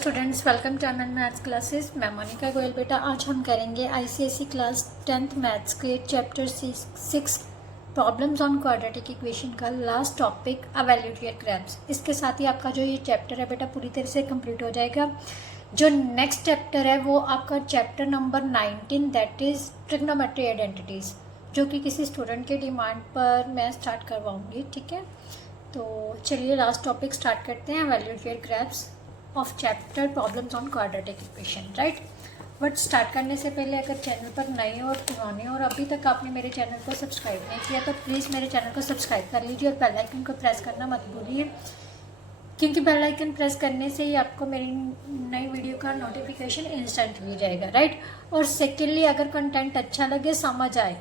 Students, welcome to MN maths classes. मैं मोनिका गोयल। बेटा आज हम करेंगे आईसीएसई क्लास 10th मैथ्स के chapter 6 problems on quadratic equation का last topic evaluate your graphs. इसके साथ ही आपका जो ये चैप्टर है बेटा पूरी तरह से कंप्लीट हो जाएगा। जो नेक्स्ट चैप्टर है वो आपका chapter number 19 that is trigonometry identities, जो कि किसी स्टूडेंट के डिमांड पर मैं स्टार्ट करवाऊँगी। ठीक है, तो चलिए लास्ट टॉपिक स्टार्ट करते हैं, evaluate your graphs of chapter problems on quadratic equation. Right, but start करने से पहले अगर चैनल पर नए और पुराने और अभी तक आपने मेरे चैनल को सब्सक्राइब नहीं किया तो प्लीज़ मेरे चैनल को सब्सक्राइब कर लीजिए और बेल आइकन को प्रेस करना मत भूलिए, क्योंकि बेल आइकन प्रेस करने से ही आपको मेरी नई वीडियो का नोटिफिकेशन इंस्टेंट मिल जाएगा। राइट, और सेकेंडली अगर कंटेंट अच्छा लगे, समझ आए,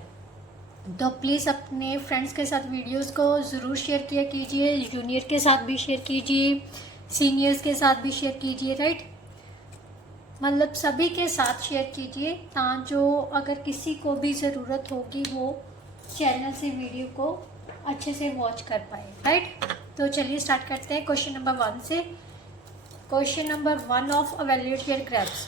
तो प्लीज़ अपने फ्रेंड्स के साथ वीडियोस को ज़रूर शेयर किया कीजिए, जूनियर के साथ भी शेयर कीजिए, सीनियर्स के साथ भी शेयर कीजिए। राइट, मतलब सभी के साथ शेयर कीजिए जो अगर किसी को भी ज़रूरत होगी वो चैनल से वीडियो को अच्छे से वॉच कर पाए। राइट, तो चलिए स्टार्ट करते हैं क्वेश्चन नंबर 1 से। Question number 1 of evaluate your graphs.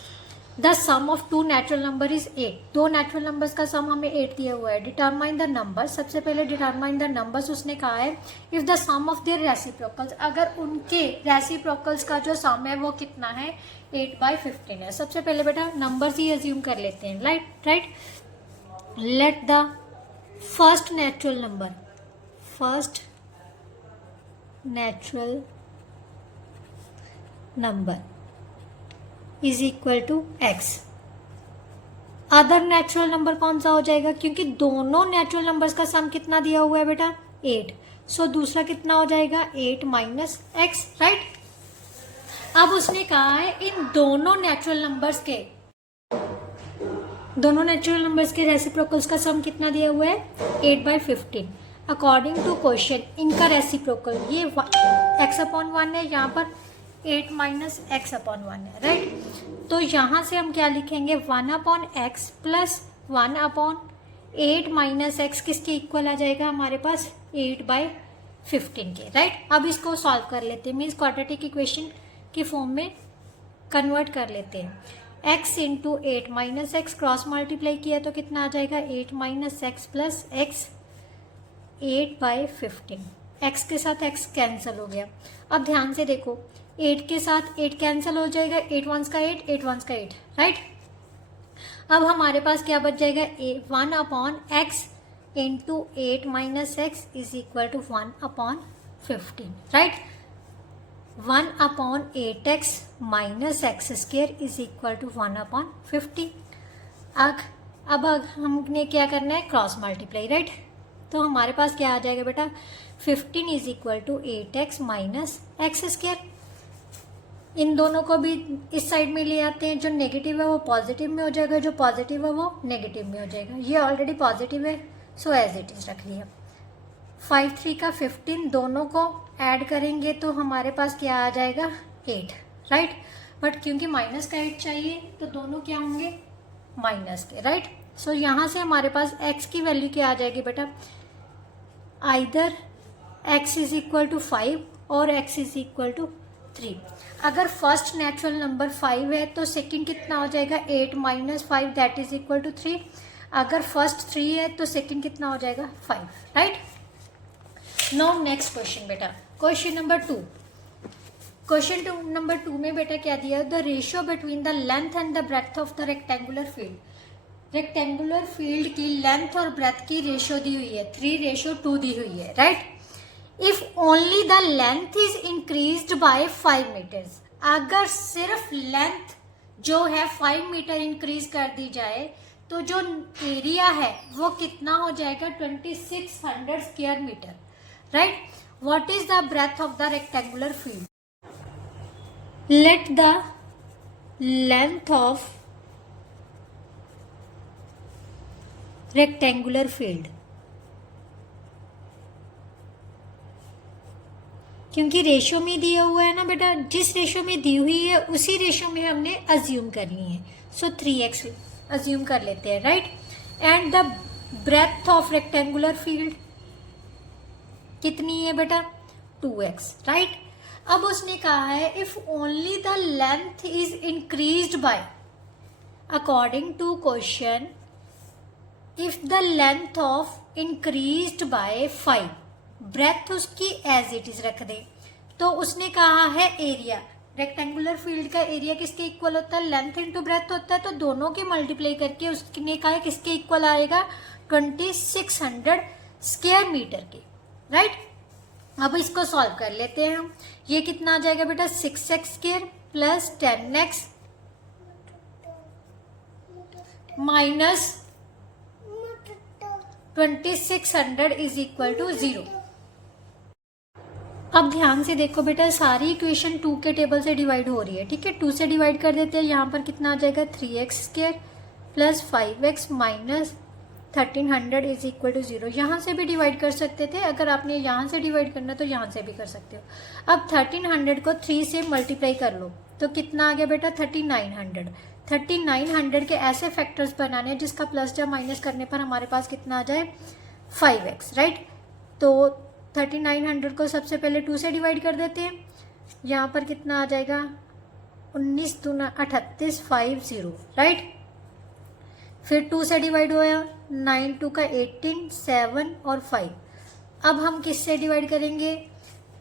The sum of two natural number is 8। दो नेचुरल नंबर्स का सम हमें 8 दिया हुआ है। डिटरमाइन द नंबर, सबसे पहले डिटरमाइन द नंबर्स उसने कहा है। If the sum of their reciprocals, अगर उनके रेसिप्रोकल्स का जो सम है वो कितना है, 8/15 है। सबसे पहले बेटा नंबर्स ही अज्यूम कर लेते हैं। Right, let the first natural number is equal to x। Other natural number कौन सा हो जाएगा, क्योंकि दोनों नेचुरल नंबर्स का सम कितना दिया हुआ है बेटा, 8। सो दूसरा कितना हो जाएगा, 8 माइनस x। राइट, अब उसने कहा है इन दोनों नेचुरल नंबर्स के रेसिप्रोकल्स का सम कितना दिया हुआ है, 8/15। अकॉर्डिंग टू क्वेश्चन इनका रेसिप्रोकल ये x/1 है, यहाँ पर 8 माइनस x/1 है। राइट, तो यहाँ से हम क्या लिखेंगे, 1/x प्लस 1/8 माइनस x किसके इक्वल आ जाएगा हमारे पास, 8/15 के। राइट, अब इसको सॉल्व कर लेते हैं, मीन्स क्वाड्रेटिक इक्वेशन की फॉर्म में कन्वर्ट कर लेते हैं। x into 8 minus x cross multiply किया तो कितना आ जाएगा, 8 minus x plus x, 8/15। x के साथ x कैंसिल हो गया। अब ध्यान से देखो, 8 के साथ 8 कैंसिल हो जाएगा, 8 1 का 8, 8 1 का 8। राइट, अब हमारे पास क्या बच जाएगा, 1/x into 8 minus x is equal to 1/15। Right, 1/8x minus x square is equal to 1/50। अब हमने क्या करना है, क्रॉस मल्टीप्लाई। राइट, तो हमारे पास क्या आ जाएगा बेटा, 15 is equal to 8x minus x square. इन दोनों को भी इस साइड में ले आते हैं, जो नेगेटिव है वो पॉजिटिव में हो जाएगा, जो पॉजिटिव है वो नेगेटिव में हो जाएगा। ये ऑलरेडी पॉजिटिव है, सो एज इट इज रख लिया। 5 3 का 15, दोनों को ऐड करेंगे तो हमारे पास क्या आ जाएगा, 8। राइट, बट क्योंकि माइनस का 8 चाहिए तो दोनों क्या होंगे, माइनस के। राइट, सो यहाँ से हमारे पास x की वैल्यू क्या आ जाएगी बेटा, either x is equal to 5 और x इज इक्वल टू 3। अगर फर्स्ट नेचुरल नंबर 5 है तो सेकंड कितना हो जाएगा, 8 minus 5 that is equal to 3। अगर फर्स्ट 3 है तो सेकंड कितना हो जाएगा, 5। राइट, नाउ नेक्स्ट क्वेश्चन बेटा, क्वेश्चन नंबर 2। क्वेश्चन नंबर 2 में बेटा क्या दिया, the ratio between the length and the breadth of the rectangular field. Rectangular field की लेंथ और ब्रेथ की रेशियो दी हुई है, 3:2 दी हुई है। Right, if only the length is increased by 5 metres. अगर सिर्फ लेंथ जो है 5 मीटर इंक्रीज कर दी जाए तो जो एरिया है वो कितना हो जाएगा, 2600 square metre. Right, what is the breadth of the rectangular field. Let the length of rectangular field, क्योंकि रेशियो में दिया हुआ है ना बेटा, जिस रेशियो में दी हुई है उसी रेशियो में हमने अज्यूम करनी है। सो 3x अज्यूम कर लेते हैं। Right, and the breadth of rectangular field कितनी है बेटा, 2x। राइट, अब उसने कहा है if only the length is increased by, according to question, if the length of increased by 5, breadth उसकी एज इट इज रख दे। तो उसने कहा है एरिया, रेक्टेंगुलर फील्ड का एरिया किसके इक्वल होता है, लेंथ इंटू ब्रेथ होता है, तो दोनों के मल्टीप्लाई करके उसने कहा है किसके इक्वल आएगा, 2600 स्क्वायर मीटर के, राइट। अब इसको सॉल्व कर लेते हैं हम। ये कितना आ जाएगा बेटा, 6x square plus 10x minus 2600 is equal to 0। अब ध्यान से देखो बेटा, सारी इक्वेशन 2 के टेबल से डिवाइड हो रही है, ठीक है। 2 से डिवाइड कर देते हैं, यहाँ पर कितना आ जाएगा, 3x square plus 5x minus 1300 is equal to 0। यहाँ से भी डिवाइड कर सकते थे, अगर आपने यहाँ से डिवाइड करना तो यहाँ से भी कर सकते हो। अब 1300 को 3 से मल्टीप्लाई कर लो तो कितना आ गया बेटा, 3900। 3900 के ऐसे फैक्टर्स बनाने हैं जिसका प्लस या माइनस करने पर हमारे पास कितना आ जाए, 5x, राइट। तो 3900 को सबसे पहले 2 से डिवाइड कर देते हैं, यहाँ पर कितना आ जाएगा, 19 दूना 38 50, राइट। फिर 2 से डिवाइड होया, 9 2 का 18 7 और 5। अब हम किससे डिवाइड करेंगे,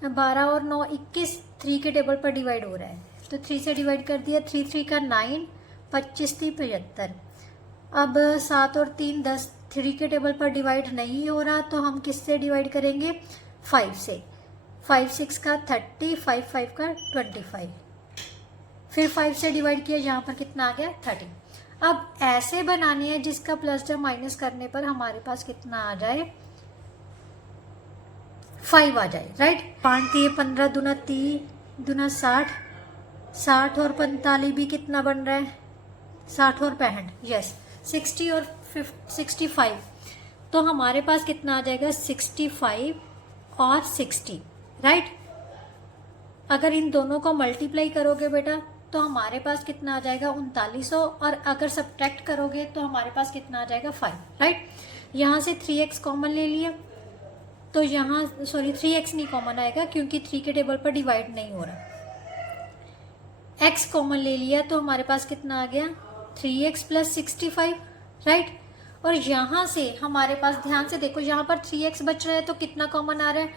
12 और 9 21, 3 के टेबल पर डिवाइड हो रहा है तो 3 से डिवाइड कर दिया, 3 3 का 9 25 3 75। अब 7 और 3 10, 3 के टेबल पर डिवाइड नहीं हो रहा तो हम किससे डिवाइड करेंगे, 5 से। 5 6 का 30, 5 5 का 25। फिर 5 से डिवाइड किया, यहाँ पर कितना आ गया, 30। अब ऐसे बनाने हैं जिसका प्लस या माइनस करने पर हमारे पास कितना आ जाए, 5 आ जाए, राइट। 5 3 15 दूना 30 दूना 60, 60 और 45 भी कितना बन रहा है, 60 और 65, यस 60 और 65। तो हमारे पास कितना आ जाएगा, 65 और 60, राइट। अगर इन दोनों को मल्टीप्लाई करोगे बेटा तो हमारे पास कितना आ जाएगा, 3900, और अगर सब्ट्रैक्ट करोगे तो हमारे पास कितना आ जाएगा, 5, राइट। यहाँ से 3x कॉमन ले लिया तो यहाँ 3x नहीं कॉमन आएगा क्योंकि 3 के टेबल पर डिवाइड नहीं हो रहा। x कॉमन ले लिया तो हमारे पास कितना आ गया, 3x प्लस 65, राइट। और यहाँ से हमारे पास, ध्यान से देखो, यहाँ पर 3x बच रहा है तो कितना कॉमन आ रहा है,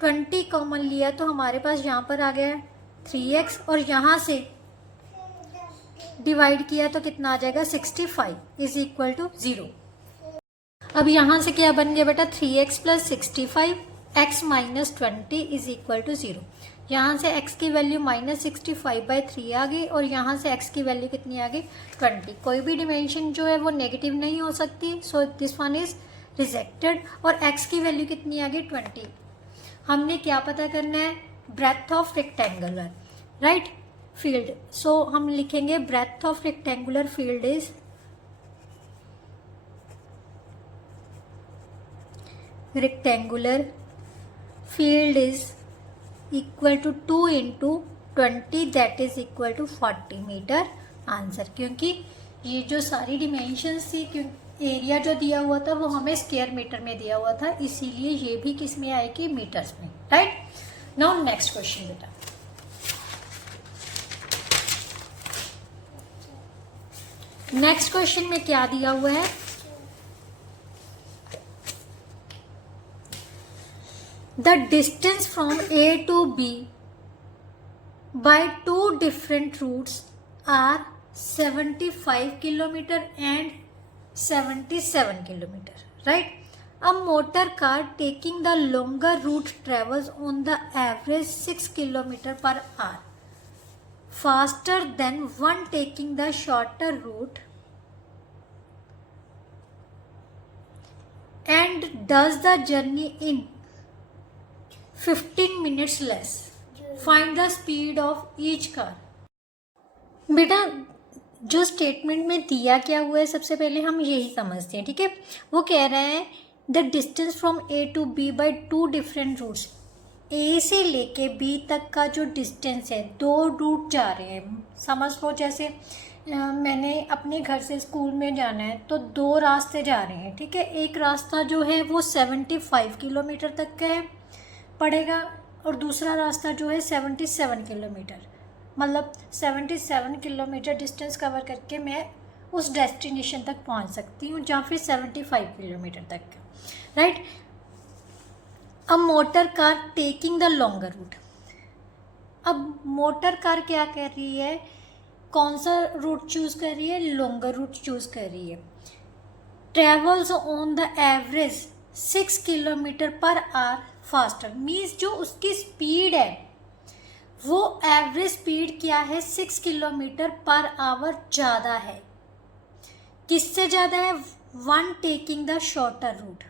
20 कॉमन लिया तो हमारे पास यहाँ पर आ गया है 3x, और यहाँ से डिवाइड किया तो कितना आ जाएगा, 65 इज इक्वल टू 0। अब यहाँ से क्या बन गया बेटा, 3x plus 65 x minus 20 is equal to 0। यहाँ से x की वैल्यू -65/3 आ गई और यहाँ से x की वैल्यू कितनी आ गई, 20। कोई भी डिमेंशन जो है वो नेगेटिव नहीं हो सकती, so this one is rejected. और x की वैल्यू कितनी आ गई, 20। हमने क्या पता करना है, breadth of rectangular, right, field. So हम लिखेंगे breadth of rectangular field is rectangular field is equal to 2 into 20 that is equal to 40 metre answer. क्योंकि ये जो सारी डिमेंशंस थी, क्योंकि एरिया जो दिया हुआ था वो हमें स्क्वायर मीटर में दिया हुआ था, इसीलिए ये भी किस में आएगी, मीटर्स में, राइट। नाउ नेक्स्ट क्वेश्चन बेटा, नेक्स्ट क्वेश्चन में क्या दिया हुआ है, the distance from A to B by 2 different routes are 75 kilometer and 77 kilometer, right? A motor car taking the longer route travels on the average 6 kilometer per hour faster than one taking the shorter route and does the journey in 15 minutes less. Find the speed of each car. बेटा जो statement में दिया क्या हुआ है, सबसे पहले हम यही समझते हैं, ठीक है। वो कह रहा है the distance from A to B by 2 different routes. A से लेके B तक का जो डिस्टेंस है, 2 रूट जा रहे हैं, समझ लो जैसे मैंने अपने घर से स्कूल में जाना है तो 2 रास्ते जा रहे हैं, ठीक है। एक रास्ता जो है वो 75 किलोमीटर तक का है पड़ेगा और दूसरा रास्ता जो है 77 किलोमीटर, मतलब 77 किलोमीटर डिस्टेंस कवर करके मैं उस डेस्टिनेशन तक पहुंच सकती हूँ, या फिर 75 किलोमीटर तक, राइट। अब motor car taking the longer route. अब मोटर कार क्या कर रही है, कौन सा रूट चूज़ कर रही है, लॉन्गर रूट चूज़ कर रही है। Travels on the average 6 kilometre per our faster, means जो उसकी स्पीड है वो एवरेज स्पीड क्या है, 6 किलोमीटर पर आवर ज़्यादा है। किससे ज़्यादा है, one taking the shorter route,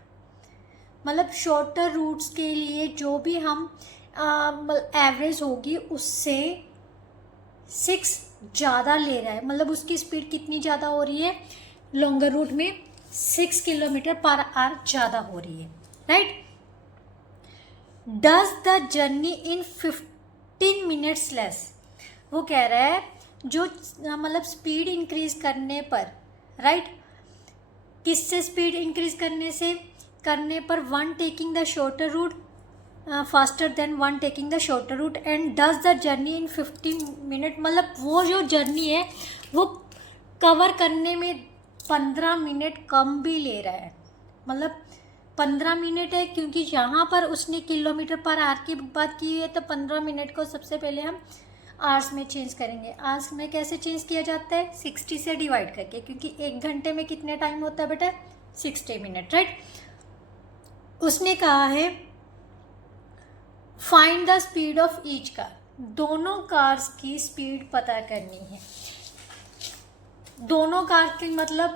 मतलब शॉर्टर रूट्स के लिए जो भी हम एवरेज होगी उससे 6 ज़्यादा ले रहा है, मतलब उसकी स्पीड कितनी ज़्यादा हो रही है, लॉन्गर रूट में 6 किलोमीटर पर आवर ज़्यादा हो रही है, right. Does the journey in 15 minutes less, वो कह रहा है जो मतलब स्पीड इंक्रीज करने पर, राइट, किससे स्पीड इंक्रीज करने पर one taking the shorter route faster than one taking the shorter route and does the journey in 15 minute, मतलब वो जो जर्नी है वो कवर करने में 15 मिनट कम भी ले रहा है, मतलब 15 मिनट है, क्योंकि यहाँ पर उसने किलोमीटर पर आवर की बात की है, तो 15 मिनट को सबसे पहले हम आवर्स में चेंज करेंगे। आवर्स में कैसे चेंज किया जाता है, 60 से डिवाइड करके, क्योंकि 1 घंटे में कितने टाइम होता है बेटा, 60 मिनट, राइट। उसने कहा है find the speed of each car, दोनों कार्स की स्पीड पता करनी है। दोनों कार की मतलब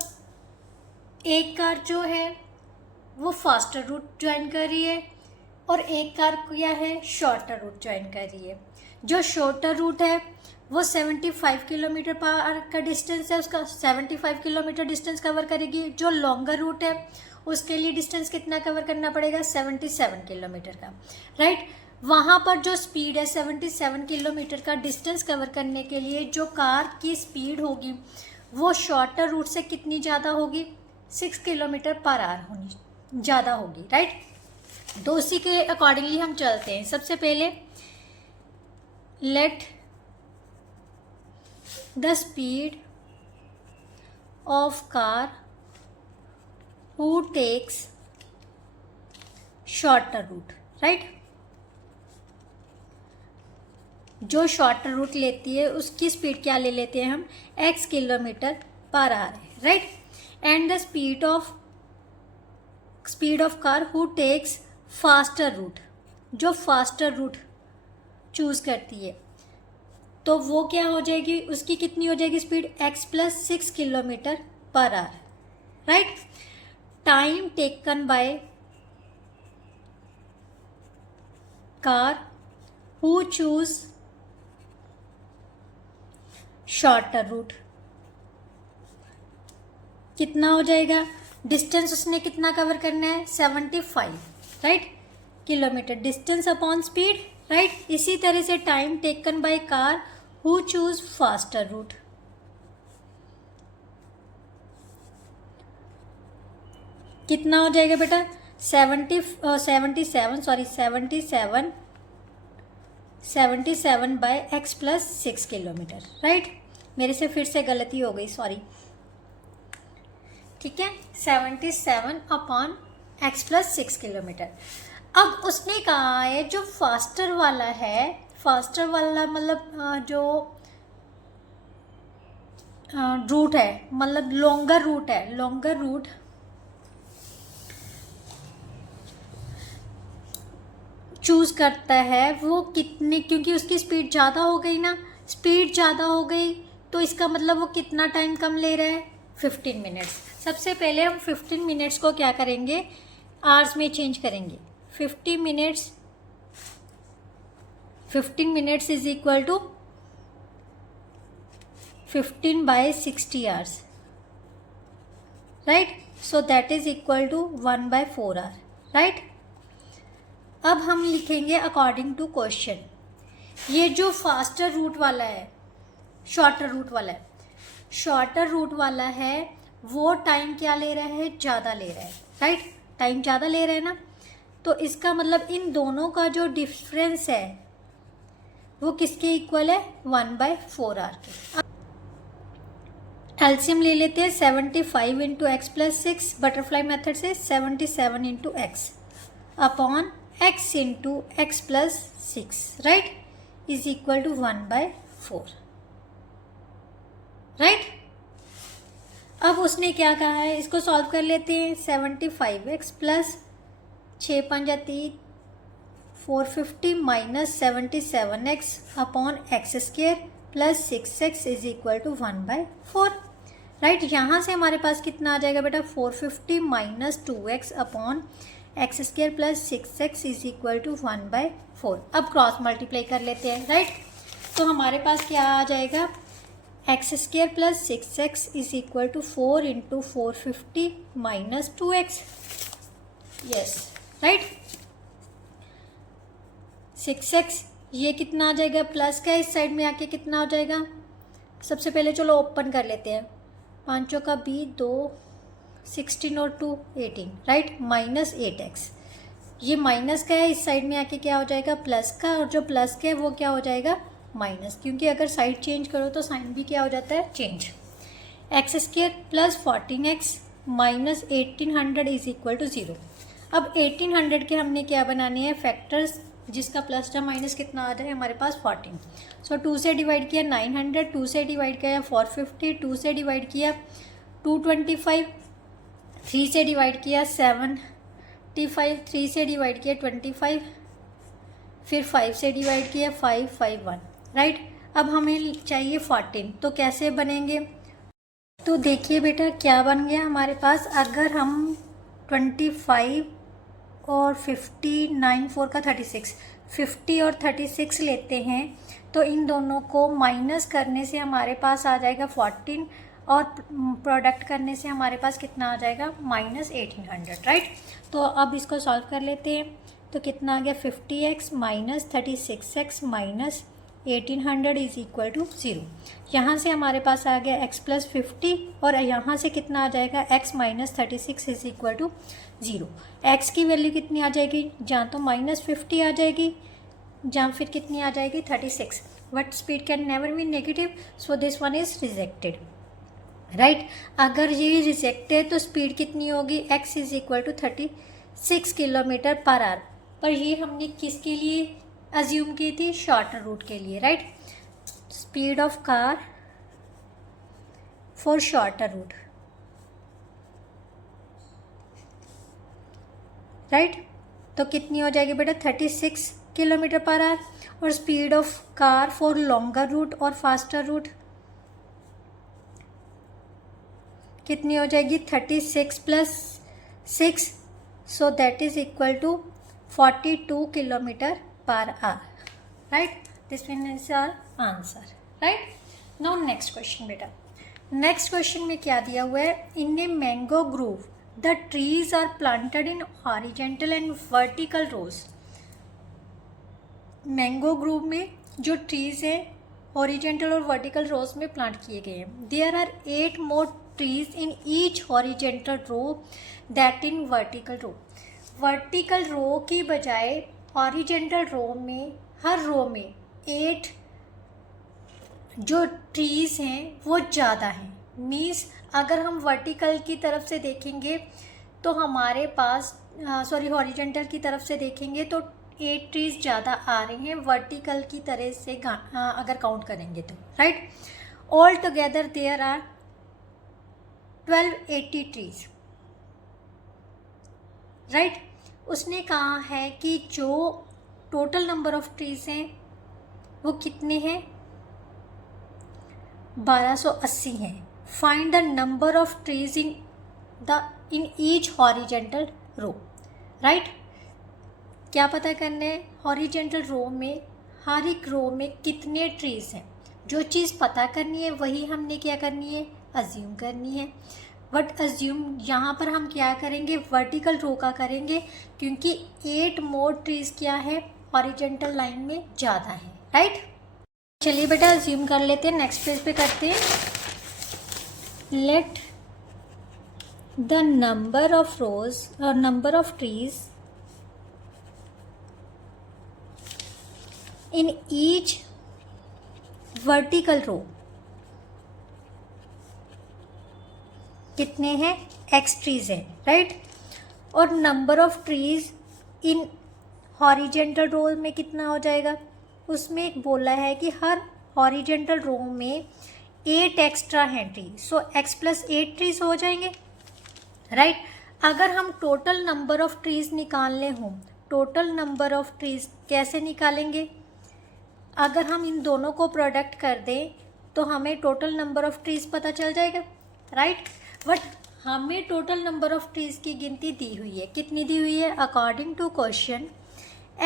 एक कार जो है वो फास्टर रूट ज्वाइन कर रही है और एक कार क्या है, शॉर्टर रूट ज्वाइन कर रही है। जो शॉर्टर रूट है वो 75 किलोमीटर पर आवर का डिस्टेंस है, उसका 75 किलोमीटर डिस्टेंस कवर करेगी। जो लॉन्गर रूट है उसके लिए डिस्टेंस कितना कवर करना पड़ेगा, 77 किलोमीटर का, राइट। वहाँ पर जो स्पीड है 77 किलोमीटर का डिस्टेंस कवर करने के लिए जो कार की स्पीड होगी वो शॉर्टर रूट से कितनी ज़्यादा होगी, 6 किलोमीटर पर आवर होनी ज़्यादा होगी, राइट। तो उसी के अकॉर्डिंगली हम चलते हैं। सबसे पहले let the speed of car who takes shorter route, right. जो शॉर्टर रूट लेती है उसकी स्पीड क्या ले लेते हैं हम, x किलोमीटर पर आवर है, right. And the speed of car who takes faster route, जो फास्टर रूट चूज करती है तो वो क्या हो जाएगी, उसकी कितनी हो जाएगी speed, x + 6 kilometre per hour, right. Time taken by car who choose shorter route कितना हो जाएगा, डिस्टेंस उसने कितना कवर करना है, 75, right, kilometre, distance upon speed, right. इसी तरह से time taken by car who choose faster route, कितना हो जाएगा बेटा, 77 बाय x + 6 किलोमीटर, राइट। मेरे से फिर से गलती हो गई, सॉरी, ठीक है, 77/x + 6 किलोमीटर। अब उसने कहा है जो फास्टर वाला है, फास्टर वाला मतलब जो रूट है, मतलब लॉन्गर रूट है, लॉन्गर रूट चूज करता है वो कितने, क्योंकि उसकी स्पीड ज़्यादा हो गई ना, स्पीड ज़्यादा हो गई तो इसका मतलब वो कितना टाइम कम ले रहा है, 15 मिनट्स। सबसे पहले हम 15 मिनट्स को क्या करेंगे, आवर्स में चेंज करेंगे। 15 minutes is equal to 15/60 hours, right. So that is equal to 1/4 hour, right. अब हम लिखेंगे अकॉर्डिंग टू क्वेश्चन, ये जो फास्टर रूट वाला है, शॉर्टर रूट वाला है, शॉर्टर रूट वाला है वो टाइम क्या ले रहा है, ज़्यादा ले रहा है, राइट, टाइम ज़्यादा ले रहा है ना। तो इसका मतलब इन दोनों का जो डिफरेंस है वो किसके इक्वल है, 1/4r के। एलसीएम ले लेते हैं, 75 into x plus 6, butterfly method से 77 into x upon x into x plus 6, right, is equal to 1/4, right. अब उसने क्या कहा है, इसको सॉल्व कर लेते हैं। 75x plus 6×5 450 minus 77x upon x square plus 6x is equal to 1/4, right. यहाँ से हमारे पास कितना आ जाएगा बेटा, 450 minus 2x upon x square plus 6x is equal to 1/4। अब क्रॉस मल्टीप्लाई कर लेते हैं, राइट। तो हमारे पास क्या आ जाएगा, x square plus 6x is equal to 4 into 450 minus 2x, yes, right. 6x ये कितना आ जाएगा, प्लस का इस साइड में आके कितना हो जाएगा, सबसे पहले चलो ओपन कर लेते हैं, 5 का 20, 2 16 और 2 18, राइट, माइनस 8x, ये माइनस का है, इस साइड में आके क्या हो जाएगा, प्लस का, और जो प्लस का है वो क्या हो जाएगा, माइनस, क्योंकि अगर साइड चेंज करो तो साइन भी क्या हो जाता है, change. X square plus 14x minus 1800 is equal to 0। अब 1800 के हमने क्या बनाने हैं, फैक्टर्स, जिसका प्लस या माइनस कितना आ जाए हमारे पास 14। सो 2 से डिवाइड किया 900, 2 से डिवाइड किया 450, 2 से डिवाइड किया 225, 3 से डिवाइड किया 75, 3 से डिवाइड किया 25, फिर 5 से डिवाइड किया 551, राइट। अब हमें चाहिए 14, तो कैसे बनेंगे, तो देखिए बेटा क्या बन गया हमारे पास, अगर हम 25 और 50, 9 4 का 36, 50 और 36 लेते हैं तो इन दोनों को माइनस करने से हमारे पास आ जाएगा 14 और प्रोडक्ट करने से हमारे पास कितना आ जाएगा, माइनस 1800, राइट। तो अब इसको सॉल्व कर लेते हैं, तो कितना आ गया, 50x minus 36x minus 1800 is equal to 0। यहाँ से हमारे पास आ गया x प्लस 50 और यहाँ से कितना आ जाएगा, x minus 36 is equal to 0। x की वैल्यू कितनी आ जाएगी, जहाँ तो माइनस 50 आ जाएगी, जहाँ फिर कितनी आ जाएगी 36, but speed can never be negative, so this one is rejected, right. अगर ये रिजेक्ट है तो स्पीड कितनी होगी, x is equal to 36 kilometre per hour, पर ये हमने किसके लिए अज्यूम की थी, शॉर्टर रूट के लिए, right. Speed of car for shorter route, right. तो कितनी हो जाएगी बेटा, 36 किलोमीटर पर आवर, और speed of car for longer route और फास्टर रूट कितनी हो जाएगी, 36 plus 6, so that is equal to 42 kilometre per hour, right. This is our answer, right. Now next question बेटा, नेक्स्ट क्वेश्चन में क्या दिया हुआ है, in a mango grove the trees are planted in horizontal and vertical rows. Mango grove में जो trees हैं horizontal और वर्टिकल रोज में प्लांट किए गए हैं। There are 8 more trees in each horizontal row that in vertical row. Vertical row की बजाय हॉरिजेंटल रो में हर रो में 8 जो ट्रीज हैं वो ज़्यादा हैं। मीन्स अगर हम वर्टिकल की तरफ से देखेंगे तो हमारे पास हॉरिजेंटल की तरफ से देखेंगे तो 8 ट्रीज ज़्यादा आ रहे हैं वर्टिकल की तरह से अगर काउंट करेंगे तो, right. All together there are 1280 trees, right. उसने कहा है कि जो टोटल नंबर ऑफ ट्रीज हैं वो कितने हैं, 1280 हैं। Find the number of trees in each horizontal row, right. क्या पता करना है, हॉरिजेंटल रो में हर एक रो में कितने ट्रीज हैं। जो चीज़ पता करनी है वही हमने क्या करनी है, अज्यूम करनी है। बट अज्यूम यहाँ पर हम क्या करेंगे, वर्टिकल रो का करेंगे, क्योंकि 8 मोर ट्रीज क्या है हॉरिजेंटल लाइन में ज़्यादा है, राइट। चलिए बेटा अज्यूम कर लेते हैं, नेक्स्ट पेज पे करते हैं। Let the number of rows और number of trees in each vertical row कितने हैं, x ट्रीज हैं, राइट। और number of trees in horizontal row में कितना हो जाएगा, उसमें एक बोला है कि हर हॉरिजेंटल रो में 8 एक्स्ट्रा हैं ट्री, सो x प्लस 8 ट्रीज हो जाएंगे, राइट। अगर हम टोटल नंबर ऑफ ट्रीज निकालने हों, टोटल नंबर ऑफ ट्रीज कैसे निकालेंगे, अगर हम इन दोनों को प्रोडक्ट कर दें तो हमें टोटल नंबर ऑफ ट्रीज पता चल जाएगा, राइट। बट हमें टोटल नंबर ऑफ ट्रीज की गिनती दी हुई है, कितनी दी हुई है, according to question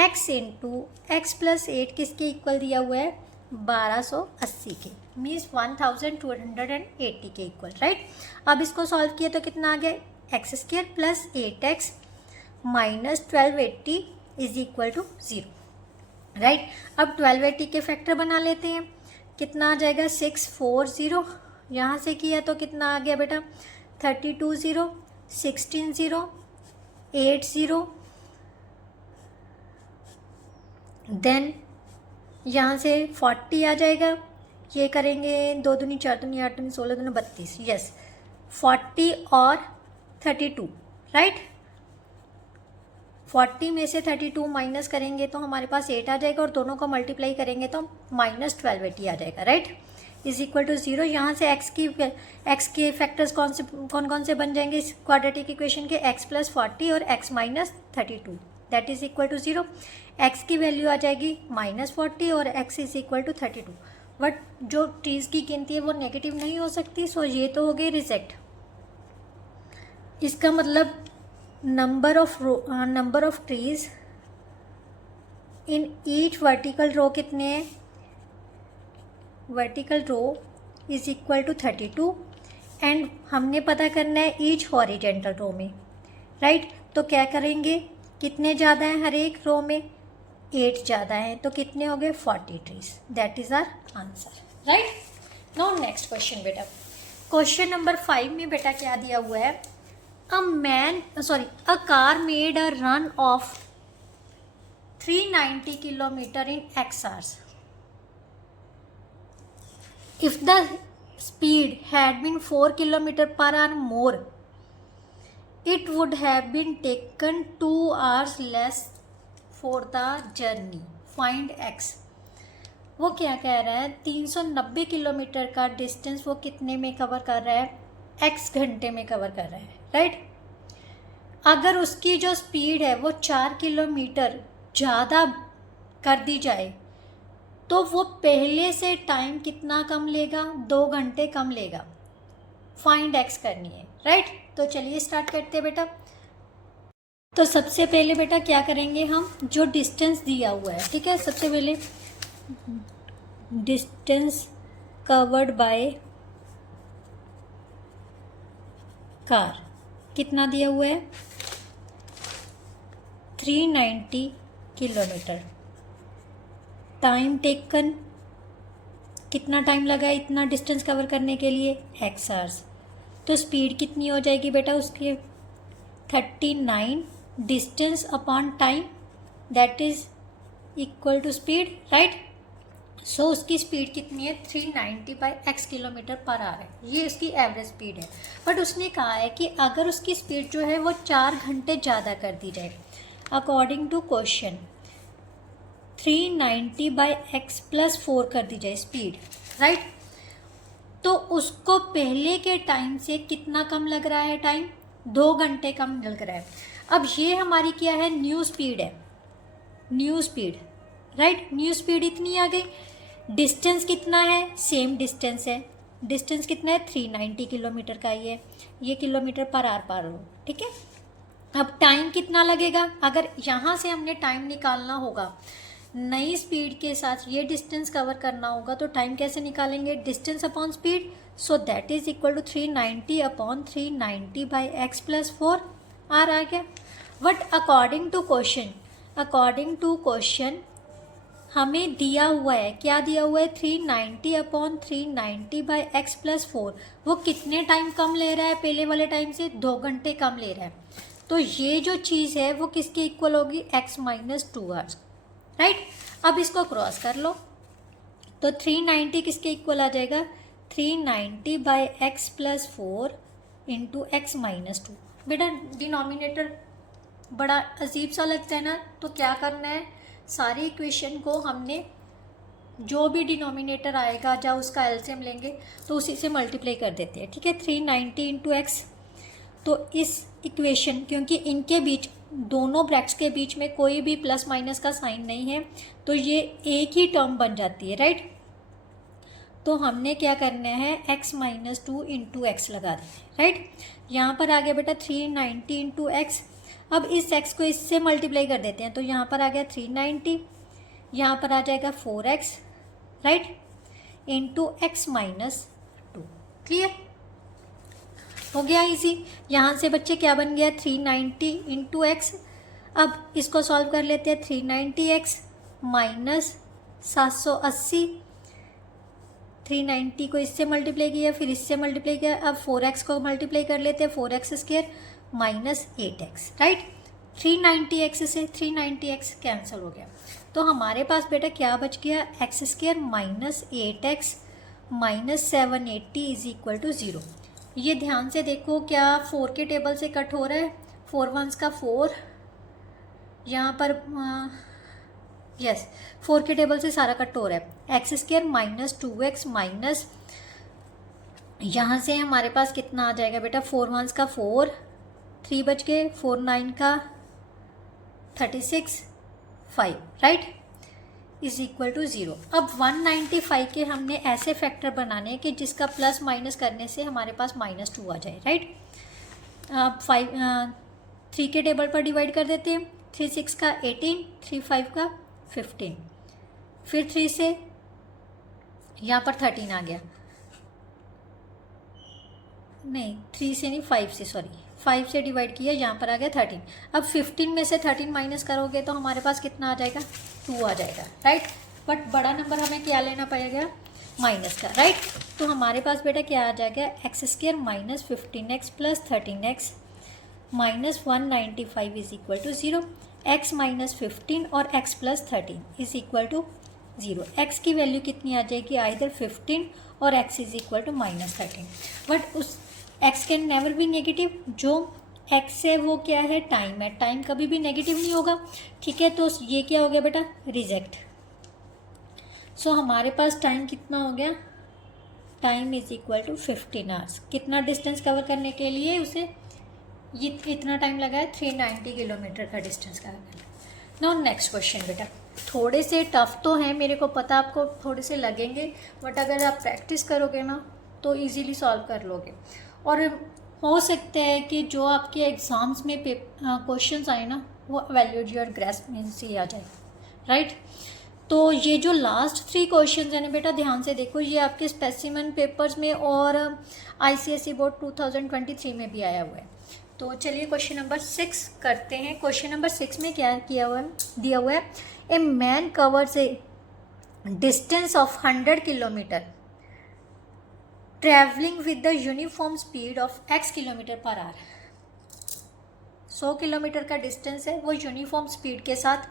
x into x plus 8 किसके इक्वल दिया हुआ है, 1280 के, मीन्स 1280 के इक्वल, राइट। अब इसको सॉल्व किया तो कितना आ गया, x square plus 8x minus 1280 is equal to 0, right. अब 1280 के फैक्टर बना लेते हैं, कितना आ जाएगा 640, यहाँ से किया तो कितना आ गया बेटा 32 0, 16 0, 8 0, देन यहाँ से 40 आ जाएगा, ये करेंगे 2 दूनी 4 दूनी 8 दूनी 16 दूनी 32, यस 40 और 32, राइट। 40 में से 32 माइनस करेंगे तो हमारे पास 8 आ जाएगा और दोनों को मल्टीप्लाई करेंगे तो माइनस 1280 आ जाएगा, राइट, इज इक्वल टू 0। यहाँ से x के फैक्टर्स कौन से बन जाएंगे इस क्वाड्रेटिक इक्वेशन के, x प्लस 40 और x minus 32, that is equal to 0। x की वैल्यू आ जाएगी माइनस 40 और x is equal to 32, but जो ट्रीज की गिनती है वो नेगेटिव नहीं हो सकती, सो ये तो हो गई रिजेक्ट। इसका मतलब number of trees in each vertical row कितने हैं, vertical row is equal to 32 and हमने पता करना है ईच हॉरिजेंटल रो में, राइट। तो क्या करेंगे, कितने ज़्यादा हैं हर एक रो में, 8 ज़्यादा हैं, तो कितने हो गए 40 trees, that is our answer, right. Now next question बेटा, क्वेश्चन नंबर 5 में बेटा क्या दिया हुआ है, a car made a run of 390 kilometer in x hours. If the speed had been 4 kilometer per hour more, it would have been taken 2 hours less for the journey. Find x. वो क्या कह रहा है, 390 kilometre का distance वो कितने में cover कर रहा है, x घंटे में कवर कर रहा है, राइट। अगर उसकी जो स्पीड है वो 4 किलोमीटर ज़्यादा कर दी जाए तो वो पहले से टाइम कितना कम लेगा, 2 घंटे कम लेगा। फाइंड एक्स करनी है, राइट। तो चलिए स्टार्ट करते हैं बेटा। तो सबसे पहले बेटा क्या करेंगे हम, जो डिस्टेंस दिया हुआ है, ठीक है, सबसे पहले डिस्टेंस कवर्ड बाय कार कितना दिया हुआ है, 390 किलोमीटर। टाइम टेकन कितना टाइम लगा इतना डिस्टेंस कवर करने के लिए, x आवर्स। तो स्पीड कितनी हो जाएगी बेटा उसकी, 39 distance upon time, that is equal to speed, right. So उसकी स्पीड कितनी है, 390 by x kilometre per hour है, ये उसकी एवरेज स्पीड है। बट उसने कहा है कि अगर उसकी स्पीड जो है वो 4 घंटे ज़्यादा कर दी जाए, according to question 390 by x plus 4 कर दी जाए स्पीड, राइट। तो उसको पहले के टाइम से कितना कम लग रहा है टाइम, 2 घंटे कम लग रहा है। अब ये हमारी क्या है, न्यू स्पीड है, new speed, right. New speed इतनी आ गई, डिस्टेंस कितना है, सेम डिस्टेंस है, डिस्टेंस कितना है 390 किलोमीटर का ही है, ये किलोमीटर पर आवर पर हो, ठीक है। अब टाइम कितना लगेगा, अगर यहाँ से हमने टाइम निकालना होगा, नई स्पीड के साथ ये डिस्टेंस कवर करना होगा, तो टाइम कैसे निकालेंगे, distance upon speed, so that is equal to 390 upon 390 by x plus 4 आर आ गया। बट अकॉर्डिंग टू क्वेश्चन हमें दिया हुआ है, क्या दिया हुआ है, 390 अपॉन 390 बाई x प्लस 4, वो कितने टाइम कम ले रहा है पहले वाले टाइम से, 2 घंटे कम ले रहा है। तो ये जो चीज़ है वो किसके इक्वल होगी, x माइनस 2 आवर्स, राइट। अब इसको क्रॉस कर लो तो 390 किसके इक्वल आ जाएगा, 390 by x plus 4 into x minus 2। बेटा डिनोमिनेटर बड़ा अजीब सा लगता है ना, तो क्या करना है, सारी इक्वेशन को हमने जो भी डिनोमिनेटर आएगा जब उसका एलसीएम लेंगे तो उसी से मल्टीप्लाई कर देते हैं, ठीक है। 390 इंटू एक्स, तो इस इक्वेशन, क्योंकि इनके बीच दोनों ब्रैकेट्स के बीच में कोई भी प्लस माइनस का साइन नहीं है, तो ये एक ही टर्म बन जाती है, राइट। तो हमने क्या करना है, x माइनस 2 इंटू एक्स लगा दें, राइट। यहाँ पर आ गया बेटा 390 इंटू एक्स। अब इस x को इससे मल्टीप्लाई कर देते हैं, तो यहाँ पर आ गया 390, यहाँ पर आ जाएगा 4x, right, into x minus 2। Clear हो गया इजी। यहाँ से बच्चे क्या बन गया, 390 इंटू एक्स। अब इसको सॉल्व कर लेते हैं, 390x माइनस 780, 390 को इससे मल्टीप्लाई किया, फिर इससे मल्टीप्लाई किया, अब 4x को मल्टीप्लाई कर लेते हैं, 4x square minus 8x, right. 390x से 390x कैंसिल हो गया, तो हमारे पास बेटा क्या बच गया, x square minus 8x minus 780 is equal to 0। ये ध्यान से देखो, क्या 4 के टेबल से कट हो रहा है, 4 1s का 4, यहाँ पर यस 4 के टेबल से सारा कट हो रहा है, x square minus 2x minus, यहाँ से हमारे पास कितना आ जाएगा बेटा, 4 1s का 4, 3 बच गए, 4 9 का 36, 5, राइट, इज इक्वल टू 0। अब 195 के हमने ऐसे फैक्टर बनाने हैं कि जिसका प्लस माइनस करने से हमारे पास -2 आ जाए, राइट। अब 3 के टेबल पर डिवाइड कर देते हैं, 3 6 का 18, 3 5 का 15, फिर 3 से यहाँ पर 13 आ गया, नहीं 3 से नहीं 5 से, सॉरी 5 से डिवाइड किया, यहाँ पर आ गया 13। अब 15 में से 13 माइनस करोगे तो हमारे पास कितना आ जाएगा, 2 आ जाएगा, राइट। बट बड़ा नंबर हमें क्या लेना पड़ेगा, माइनस का, राइट। तो हमारे पास बेटा क्या आ जाएगा, x square minus 15x plus 13x minus 195 is equal to 0। x minus 15 और x plus 13 is equal to 0। x की वैल्यू कितनी आ जाएगी, आइदर 15 और x is equal to minus 13। But उस x can never be negative, जो x है वो क्या है, टाइम है, टाइम कभी भी नेगेटिव नहीं होगा, ठीक है। तो ये क्या हो गया बेटा, रिजेक्ट। सो हमारे पास टाइम कितना हो गया, time is equal to 15 hours. कितना डिस्टेंस कवर करने के लिए उसे ये इतना टाइम लगा है, 390 किलोमीटर का डिस्टेंस कवर करना। नाउ नेक्स्ट क्वेश्चन बेटा, थोड़े से टफ तो हैं, मेरे को पता आपको थोड़े से लगेंगे, बट अगर आप प्रैक्टिस करोगे ना तो इजीली सॉल्व कर लोगे। और हो सकता है कि जो आपके एग्ज़ाम्स में क्वेश्चंस आए ना वो वैल्यूड योर ग्रेस्प मीन से आ जाए, राइट। तो ये जो लास्ट 3 क्वेश्चंस हैं ना बेटा, ध्यान से देखो, ये आपके स्पेसिमन पेपर्स में और आईसीएसई बोर्ड 2023 में भी आया हुआ है। तो चलिए क्वेश्चन नंबर 6 करते हैं। क्वेश्चन नंबर 6 में क्या किया हुआ है, दिया हुआ है, a man covers A distance of 100 kilometre travelling with the uniform speed of x kilometre per our. 100 kilometre का डिस्टेंस है, वो यूनिफॉर्म स्पीड के साथ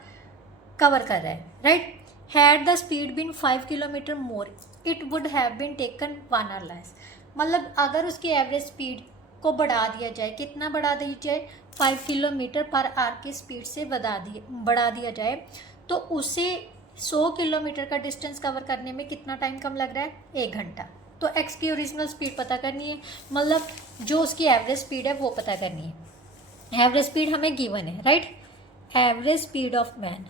कवर कर रहा है, right. Had the speed been 5 kilometre more it would have been taken 1 hour less. मतलब अगर उसकी एवरेज स्पीड को बढ़ा दिया जाए, कितना बढ़ा दिया जाए, 5 किलोमीटर पर आवर की स्पीड से बढ़ा दिया जाए, तो उसे 100 किलोमीटर का डिस्टेंस कवर करने में कितना टाइम कम लग रहा है, 1 घंटा। तो x की ओरिजिनल स्पीड पता करनी है, मतलब जो उसकी एवरेज स्पीड है वो पता करनी है। एवरेज स्पीड हमें गिवन है, right. Average speed of man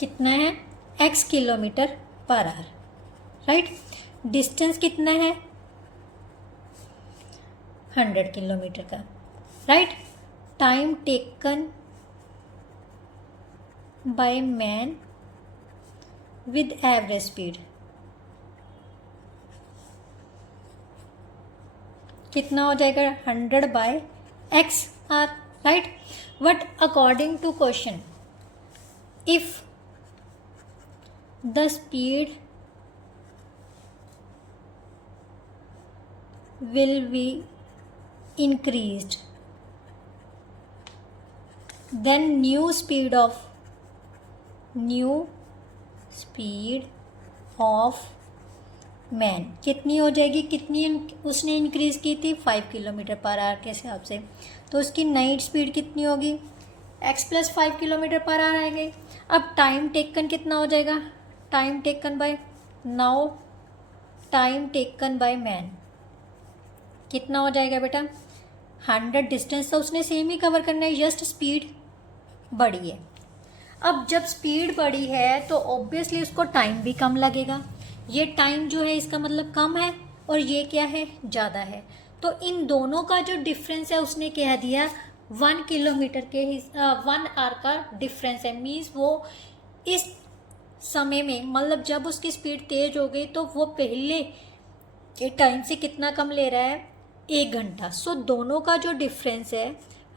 कितना है, x kilometre per hour, right. Distance कितना है, 100 किलोमीटर का, right. Time taken by man with average speed कितना हो जाएगा, 100 by x are, right. But according to question, if the speed will be increased, then new speed of man कितनी हो जाएगी, कितनी उसने इंक्रीज की थी 5 किलोमीटर पर आवर के हिसाब से, तो उसकी नई स्पीड कितनी होगी x plus 5 kilometre per hour आ गई। अब टाइम टेकन कितना हो जाएगा, time taken by, now time taken by man कितना हो जाएगा बेटा 100। डिस्टेंस तो उसने सेम ही कवर करना है, जस्ट स्पीड बढ़ी है। अब जब स्पीड बढ़ी है तो ऑब्वियसली उसको टाइम भी कम लगेगा। ये टाइम जो है इसका मतलब कम है और ये क्या है ज़्यादा है, तो इन दोनों का जो डिफरेंस है उसने कह दिया 1 किलोमीटर के 1 आवर का डिफरेंस है। मीन्स वो इस समय में मतलब जब उसकी स्पीड तेज हो गई तो वो पहले के टाइम से कितना कम ले रहा है 1 घंटा। सो दोनों का जो डिफरेंस है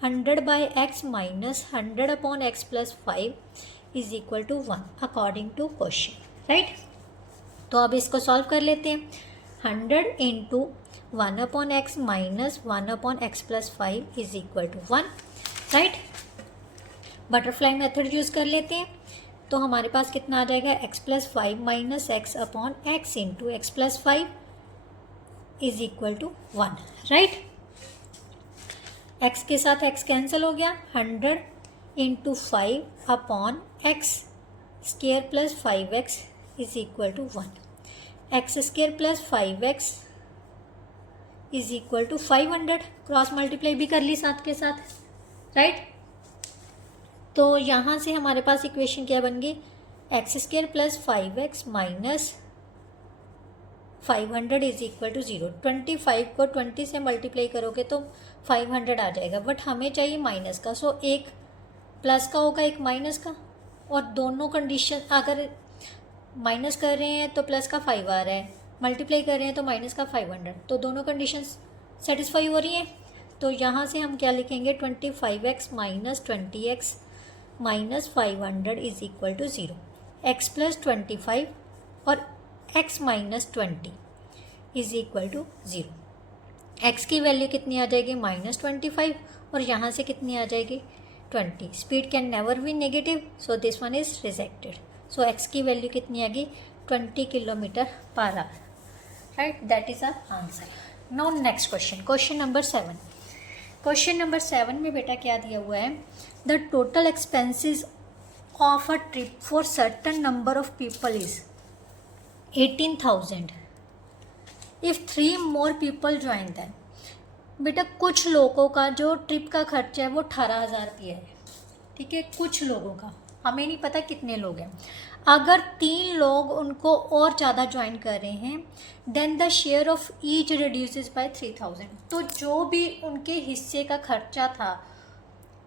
100/x minus 100/x plus 5 is equal to 1 according to question, right. तो अब इसको सॉल्व कर लेते हैं। 100 into 1/x minus 1/x plus 5 is equal to 1, right. Butterfly method use कर लेते हैं, तो हमारे पास कितना आ जाएगा x plus 5 minus x/x into x plus 5 is equal to 1, right. x के साथ x कैंसिल हो गया, 100 into 5/x square plus 5x is equal to 1, x square plus 5x is equal to 500। Cross multiply भी कर ली साथ के साथ, right. तो यहाँ से हमारे पास इक्वेशन क्या बन गई, x square plus 5x minus 500 is equal to 0। 25 को 20 से मल्टीप्लाई करोगे तो 500 आ जाएगा, बट हमें चाहिए माइनस का। सो एक प्लस का होगा एक माइनस का, और दोनों कंडीशन अगर माइनस कर रहे हैं तो प्लस का 5 आ रहा है, मल्टीप्लाई कर रहे हैं तो माइनस का 500, तो दोनों कंडीशन सेटिस्फाई हो रही हैं। तो यहाँ से हम क्या लिखेंगे 25x minus 20x minus 500 is equal to 0। x plus 25 और x minus 20 is equal to 0। x की वैल्यू कितनी आ जाएगी -25 और यहाँ से कितनी आ जाएगी 20। Speed can never be negative, so this one is rejected. So x की वैल्यू कितनी आ गई 20 kilometre per hour, right. That is our answer. Now next question, question number 7। Question number 7 में बेटा क्या दिया हुआ है, the total expenses of a trip for certain number of people is 18,000 if 3 more people join them. बेटा कुछ लोगों का जो ट्रिप का खर्चा है वो 18,000 रुपया है, ठीक है, कुछ लोगों का, हमें नहीं पता कितने लोग हैं। अगर 3 लोग उनको और ज़्यादा ज्वाइन कर रहे हैं, then the share of each reduces by 3,000। तो जो भी उनके हिस्से का खर्चा था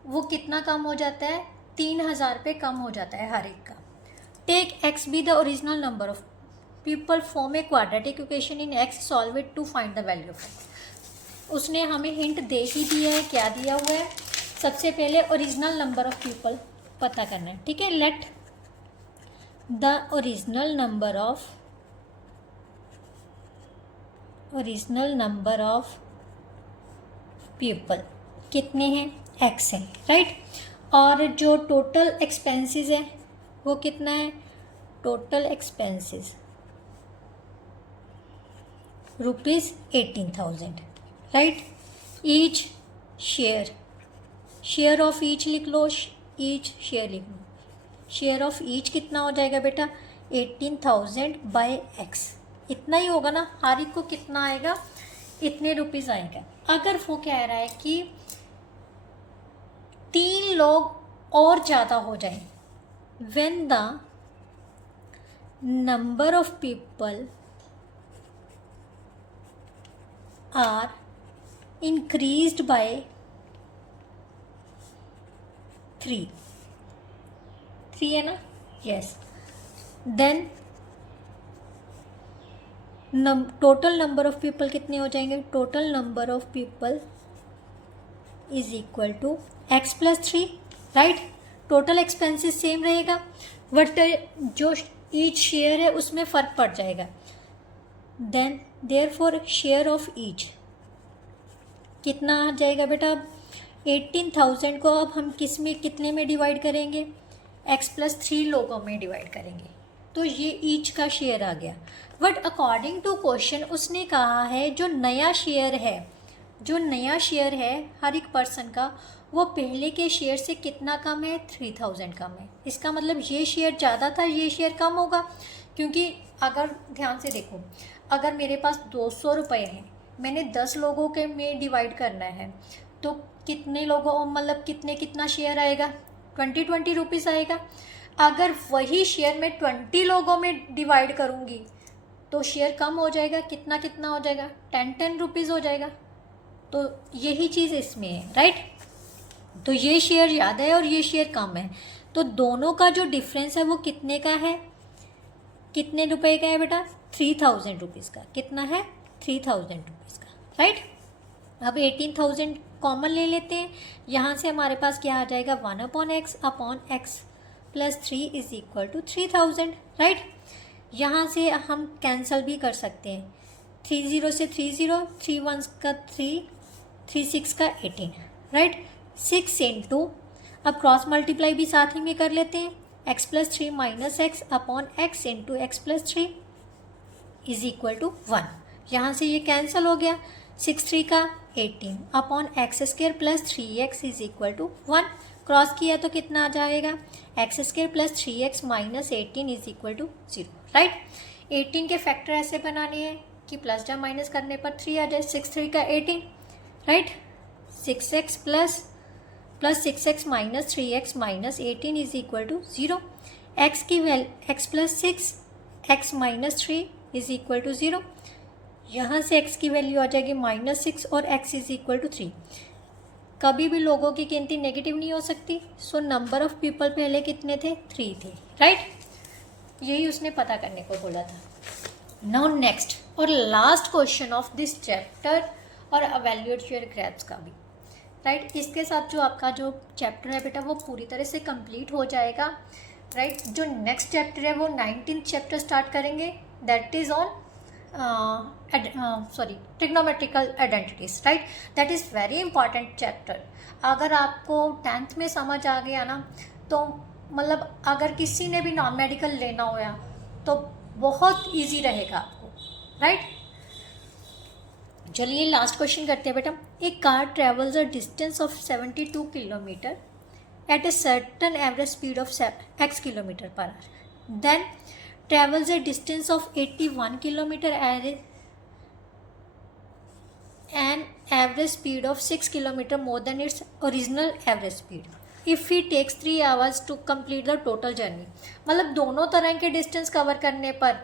वो कितना कम हो जाता है 3,000 पे कम हो जाता है हर एक का। Take x be the original number of people, form a quadratic equation in x, solve it to find the value of x। उसने हमें हिंट दे ही दिया है, क्या दिया हुआ है, सबसे पहले ओरिजिनल नंबर ऑफ पीपल पता करना है, ठीक है। Let the original number of people कितने हैं x है, राइट। और जो टोटल एक्सपेंसेस है वो कितना है, total expenses ₹18,000, right. Each share of each लिख लो, ईच शेयर लिख लो, शेयर ऑफ ईच कितना हो जाएगा बेटा 18,000 बाय x, इतना ही होगा ना, हर एक को कितना आएगा, इतने रुपीज़ आएगा। अगर वो कह रहा है कि 3 लोग और ज़्यादा हो जाए, when the number of people are increased by 3 है ना, yes, then total number of people कितने हो जाएंगे, total number of people is equal to x plus 3, right. Total expenses same रहेगा, बट जो ईच शेयर है उसमें फ़र्क पड़ जाएगा। Then therefore share of each कितना आ जाएगा बेटा? 18,000 को अब हम कितने में डिवाइड करेंगे? x+3 लोगों में डिवाइड करेंगे, तो ये ईच का शेयर आ गया। बट अकॉर्डिंग टू क्वेश्चन उसने कहा है जो नया शेयर है हर एक पर्सन का, वो पहले के शेयर से कितना कम है? 3,000 कम है। इसका मतलब ये शेयर ज़्यादा था, ये शेयर कम होगा, क्योंकि अगर ध्यान से देखो, अगर मेरे पास 200 रुपये हैं, मैंने 10 लोगों के में डिवाइड करना है, तो कितने लोगों मतलब कितना शेयर आएगा? 20 रुपीज़ आएगा। अगर वही शेयर मैं 20 लोगों में डिवाइड करूँगी तो शेयर कम हो जाएगा। कितना हो जाएगा? 10 रुपीज़ हो जाएगा। तो यही चीज़ इसमें है, राइट। तो ये शेयर ज़्यादा है और ये शेयर कम है, तो दोनों का जो डिफरेंस है वो कितने का है? कितने रुपए का है बेटा? 3,000 रुपीज़ का। कितना है? 3,000 रुपीज़ का, राइट। अब 18,000 कॉमन ले लेते हैं, यहाँ से हमारे पास क्या आ जाएगा? 1/x/x+3 = 3,000, right. यहाँ से हम कैंसिल भी कर सकते हैं, 3 0 से 3 0, 3 1 का 3, 3 6 का 18, राइट। 6 इंटू, अब क्रॉस मल्टीप्लाई भी साथ ही में कर लेते हैं, x+3 - x/x इंटू x+3 = 1। यहाँ से ये कैंसिल हो गया, 6 3 का 18/x² + 3x = 1। क्रॉस किया तो कितना आ जाएगा? x² + 3x - 18 = 0, right. 18 के फैक्टर ऐसे बनाने हैं कि प्लस या माइनस करने पर 3 आ जाए। 6 3 का 18, right. 6x plus 6x - 3x - 18 = 0। x की वैल्यू x+6 x - 3 = 0। यहाँ से x की वैल्यू आ जाएगी -6 और x = 3। कभी भी लोगों की गिनती नेगेटिव नहीं हो सकती, सो नंबर ऑफ पीपल पहले कितने थे? 3 थे, राइट। यही उसने पता करने को बोला था। नाउ नेक्स्ट और last question of this chapter और एवेल्यूएट योर ग्रेप्स का भी, राइट। इसके साथ जो आपका जो चैप्टर है बेटा वो पूरी तरह से कंप्लीट हो जाएगा, राइट। जो नेक्स्ट चैप्टर है वो 19th चैप्टर स्टार्ट करेंगे, that is on trigonometrical identities, right. That is very important chapter. अगर आपको 10th में समझ आ गया ना, तो मतलब अगर किसी ने भी नॉन मेडिकल लेना होया तो बहुत इजी रहेगा आपको, राइट। चलिए लास्ट क्वेश्चन करते हैं बेटा। A car travels a distance of 72 kilometre at a certain average speed of x km/h, then travels a distance of 81 kilometer at an average speed of 6 kilometer more than its original average speed. If he takes 3 hours to complete the total journey, मतलब दोनों तरह के distance cover करने पर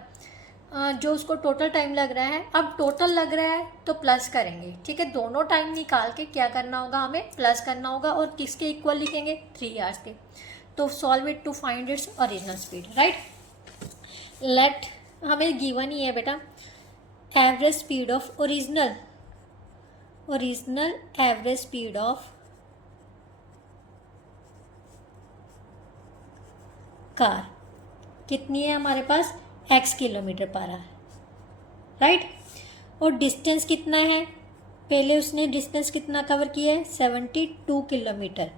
जो उसको total time लग रहा है, अब टोटल लग रहा है तो प्लस करेंगे, ठीक है। दोनों टाइम निकाल के क्या करना होगा? हमें प्लस करना होगा और किसके इक्वल लिखेंगे? 3 आवर्स के। तो solve it to find its original speed, right. Let हमें गिवन ही है बेटा, average speed of original average speed of car कितनी है हमारे पास? x km/h, right. और डिस्टेंस कितना है? पहले उसने डिस्टेंस कितना कवर किया है? 72 किलोमीटर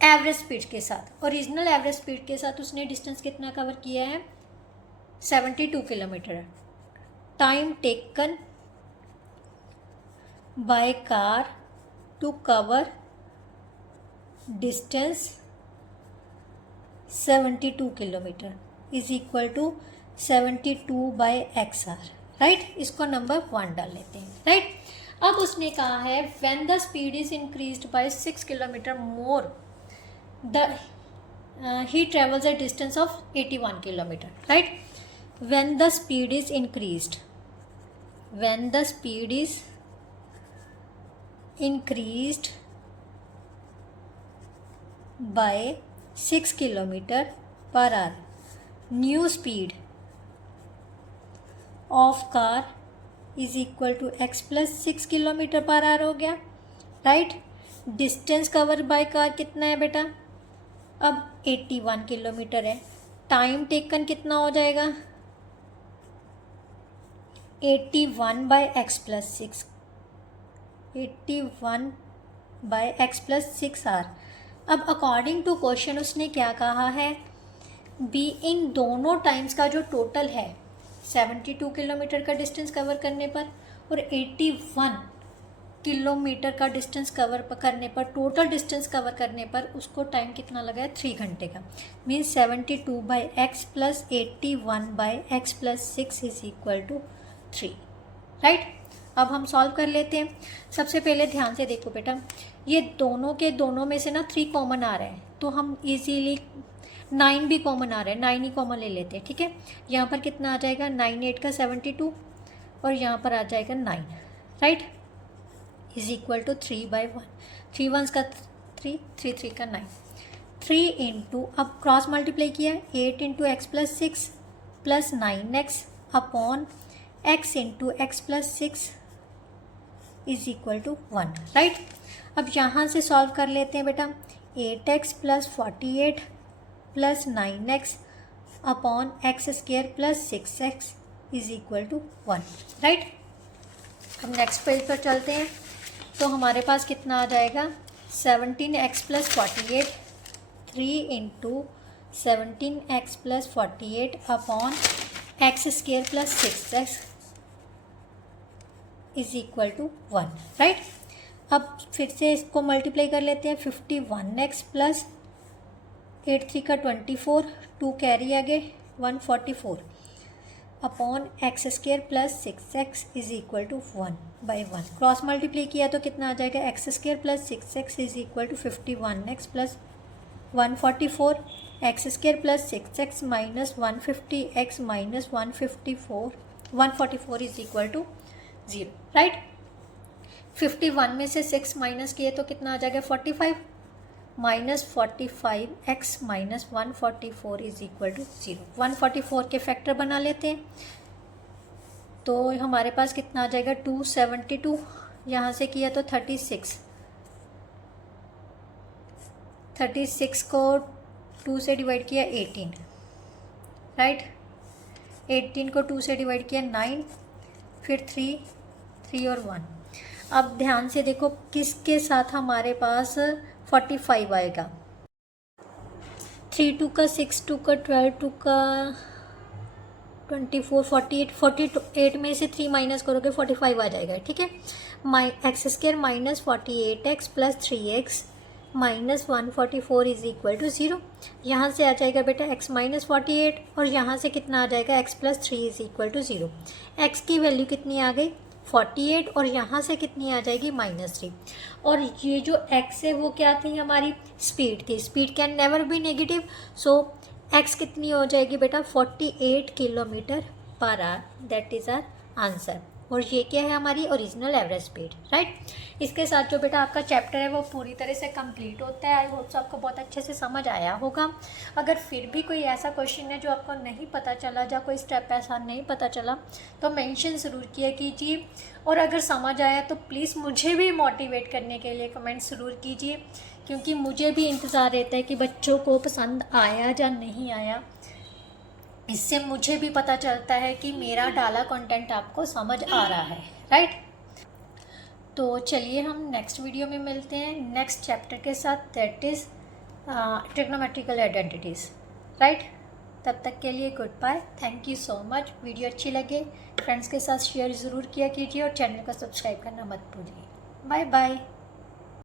एवरेज स्पीड के साथ। ओरिजिनल एवरेज स्पीड के साथ उसने डिस्टेंस कितना कवर किया है? 72 kilometre. Time taken by car to cover distance 72 kilometre = 72/XR, right. इसको नंबर 1 डाल लेते हैं, राइट। अब उसने कहा है when the speed is increased by 6 kilometre more he travels a distance of 81 kilometer, right. When the speed is increased by 6 km/h, new speed of car is equal to x plus 6 km/h हो गया, right. Distance cover by car कितना है बेटा? अब 81 kilometre है। Time taken कितना हो जाएगा? 81/x+6 81 bye x plus 6r। अब अकॉर्डिंग टू क्वेश्चन उसने क्या कहा है, बी इन दोनों टाइम्स का जो टोटल है 72 किलोमीटर का डिस्टेंस कवर करने पर और 81 किलोमीटर का डिस्टेंस कवर करने पर, टोटल डिस्टेंस कवर करने पर उसको टाइम कितना लगा है, 3 घंटे का। Means 72 by x plus 81 by x plus 6 is equal to 3, right. अब हम सॉल्व कर लेते हैं। सबसे पहले ध्यान से देखो बेटा, ये दोनों के दोनों में से ना 3 कॉमन आ रहे हैं, तो हम इजीली 9 भी कॉमन आ रहा है, 9 ही कॉमन ले लेते हैं, ठीक है। यहाँ पर कितना आ जाएगा, 9 8 का 72 और यहाँ पर आ जाएगा 9, right, is equal to 3 by 1, 3 1 का 3, 3 3 का 9, 3 इंटू, अब क्रॉस मल्टीप्लाई किया, 8 into x plus 6 plus 9x upon x into x plus 6 is equal to 1, right. अब यहाँ से सॉल्व कर लेते हैं बेटा, 8x plus 48 plus 9x upon x square plus 6x is equal to 1, right. अब नेक्स्ट पेज पर चलते हैं, तो हमारे पास कितना आ जाएगा, 17x plus 48, 3 into 17x plus 48 upon x square plus 6x is equal to 1, right. अब फिर से इसको मल्टीप्लाई कर लेते हैं, 51x प्लस 8 3 का 24, 2 कैरी आगे 144 upon x square plus 6x is equal to 1 by 1। Cross multiply किया तो कितना आ जाएगा, x square plus 6x is equal to 51x plus 144 x square plus 6x minus 150x minus 144 is equal to 0, right. 51 में से 6 minus किए तो कितना आ जाएगा, 45 minus 45x minus 144 is equal to 0। 144 के फैक्टर बना लेते हैं, तो हमारे पास कितना आ जाएगा, 272, यहाँ से किया तो 36 को 2 से डिवाइड किया 18, राइट। 18 को 2 से डिवाइड किया 9, फिर 3 और 1। अब ध्यान से देखो किसके साथ हमारे पास 45 आएगा, 3 2 का 6 2 का 12 2 का 24 48 में से 3 माइनस करोगे 45 आ जाएगा, ठीक है। X square minus 48x plus 3x minus 144 is equal to 0। यहाँ से आ जाएगा बेटा x माइनस 48 और यहाँ से कितना आ जाएगा, x plus 3 is equal to 0। x की वैल्यू कितनी आ गई, 48 और यहाँ से कितनी आ जाएगी, -3। और ये जो x है वो क्या थी, हमारी स्पीड थी। Speed can never be negative, so x कितनी हो जाएगी बेटा, 48 kilometre per hour, that is our answer. और ये क्या है, हमारी ओरिजिनल एवरेज स्पीड, राइट। इसके साथ जो बेटा आपका चैप्टर है वो पूरी तरह से कंप्लीट होता है। आई होप सो आपको बहुत अच्छे से समझ आया होगा। अगर फिर भी कोई ऐसा क्वेश्चन है जो आपको नहीं पता चला या कोई स्टेप ऐसा नहीं पता चला तो मेंशन ज़रूर किया कीजिए, और अगर समझ आया तो प्लीज़ मुझे भी मोटिवेट करने के लिए कमेंट ज़रूर कीजिए, क्योंकि मुझे भी इंतज़ार रहता है कि बच्चों को पसंद आया या नहीं आया। इससे मुझे भी पता चलता है कि मेरा डाला कंटेंट आपको समझ आ रहा है, राइट। तो चलिए हम नेक्स्ट वीडियो में मिलते हैं नेक्स्ट चैप्टर के साथ, that is trigonometrical identities, right. तब तक के लिए good bye, thank you so much. Video अच्छी लगे फ्रेंड्स के साथ शेयर ज़रूर किया कीजिए और चैनल को सब्सक्राइब करना मत भूलिए। Bye bye.